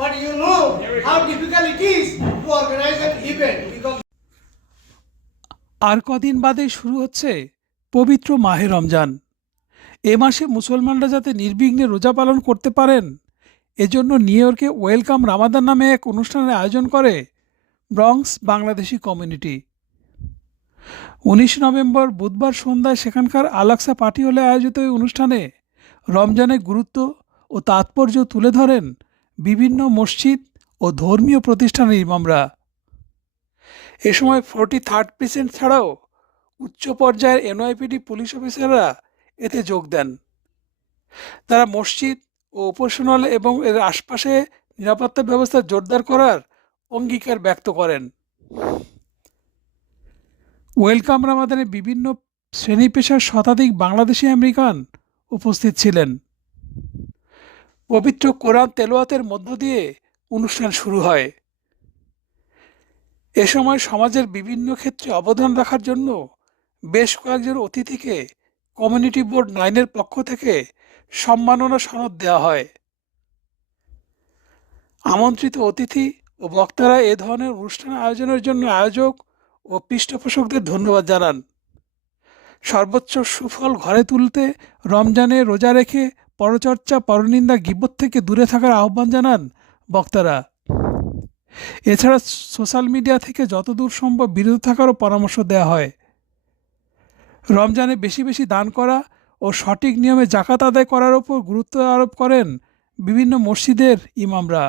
but you know how difficult it is to organize an event because আর কদিন বাদেই শুরু হচ্ছে পবিত্র মাহে রমজান। এ মাসে মুসলমানরা যাতে নির্বিঘ্নে রোজা পালন করতে পারেন এজন্য নিউ ইয়র্কে ওয়েলকাম রামাদান নামে এক অনুষ্ঠানের আয়োজন করে ব্রংস বাংলাদেশি কমিউনিটি। উনিশ নভেম্বর বুধবার সন্ধ্যায় সেখানকার আলাক্সা পার্টি হলে আয়োজিত এই অনুষ্ঠানে রমজানের গুরুত্ব ও তাৎপর্য তুলে ধরেন বিভিন্ন মসজিদ ও ধর্মীয় প্রতিষ্ঠানের ইমামরা। এ সময় ফোরটি থার্ড প্রেসিডেন্ট ছাড়াও উচ্চ পর্যায়ের এনওয়াইপিডি পুলিশ অফিসাররা এতে যোগ দেন। তারা মসজিদ ও উপাসনালয় এবং এর আশপাশে নিরাপত্তা ব্যবস্থা জোরদার করার অঙ্গীকার ব্যক্ত করেন। ওয়েলকাম রামাদানে বিভিন্ন শ্রেণি পেশার শতাধিক বাংলাদেশি আমেরিকান উপস্থিত ছিলেন। পবিত্র কোরআন তেলোয়াতের মধ্য দিয়ে অনুষ্ঠান শুরু হয়। এ সময় সমাজের বিভিন্ন ক্ষেত্রে অবদান রাখার জন্য বেশ কয়েকজন অতিথিকে কমিউনিটি বোর্ড নাইনের পক্ষ থেকে সম্মাননা সনদ দেওয়া হয়। আমন্ত্রিত অতিথি ও বক্তারা এ ধরনের অনুষ্ঠান আয়োজনের জন্য আয়োজক ও পৃষ্ঠপোষকদের ধন্যবাদ জানান। সর্বোচ্চ সুফল ঘরে তুলতে রমজানে রোজা রেখে পরচর্চা, পরনিন্দা গিব্বত থেকে দূরে থাকার আহ্বান জানান বক্তারা। এছাড়া সোশ্যাল মিডিয়া থেকে যতদূর সম্ভব বিরত থাকারও পরামর্শ দেওয়া হয়। রমজানে বেশি বেশি দান করা ও সঠিক নিয়মে জাকাত আদায় করার ওপর গুরুত্ব আরোপ করেন বিভিন্ন মসজিদের ইমামরা।